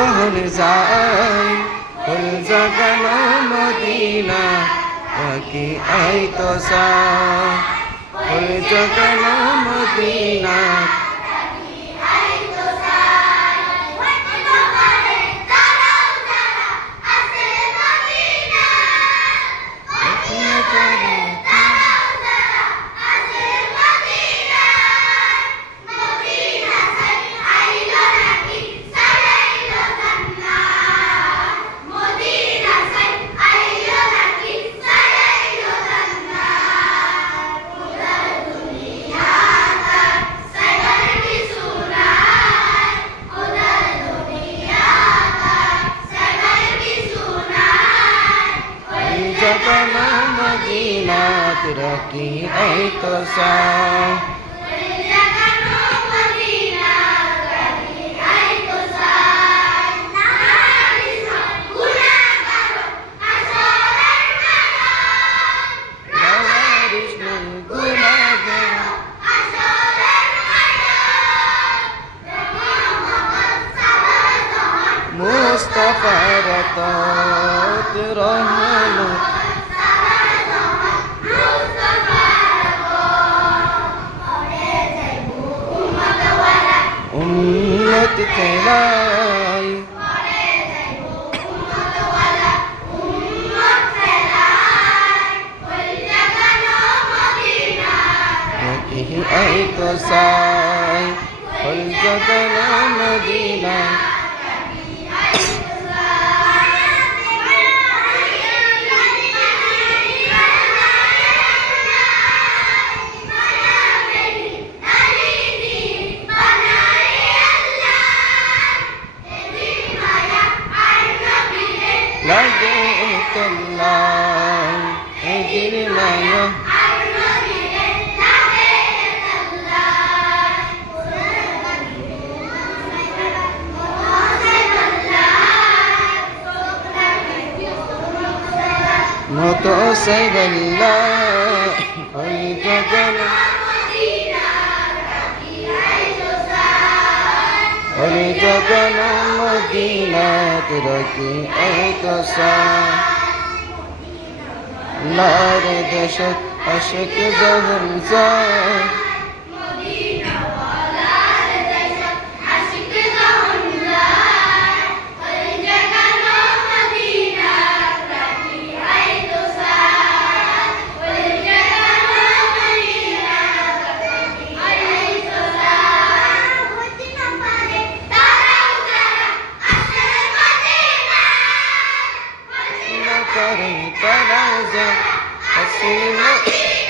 যখন যাই ফুল জগন মদিনা বাকি আই তো ফুল জগন মদিনা Thank you. এই তো সাই কৃষ্ণ গুণাগার মুস্তফার তত উন্নত ফেলাই এই তো সাই। হল জগন মদিনা এদিন মায়া মতো সাইবাল্লা ওই জগন ওই জগন মদিনাত রাখি এই তো সাই লার দেশত আশক জহর যায়। Let's see you.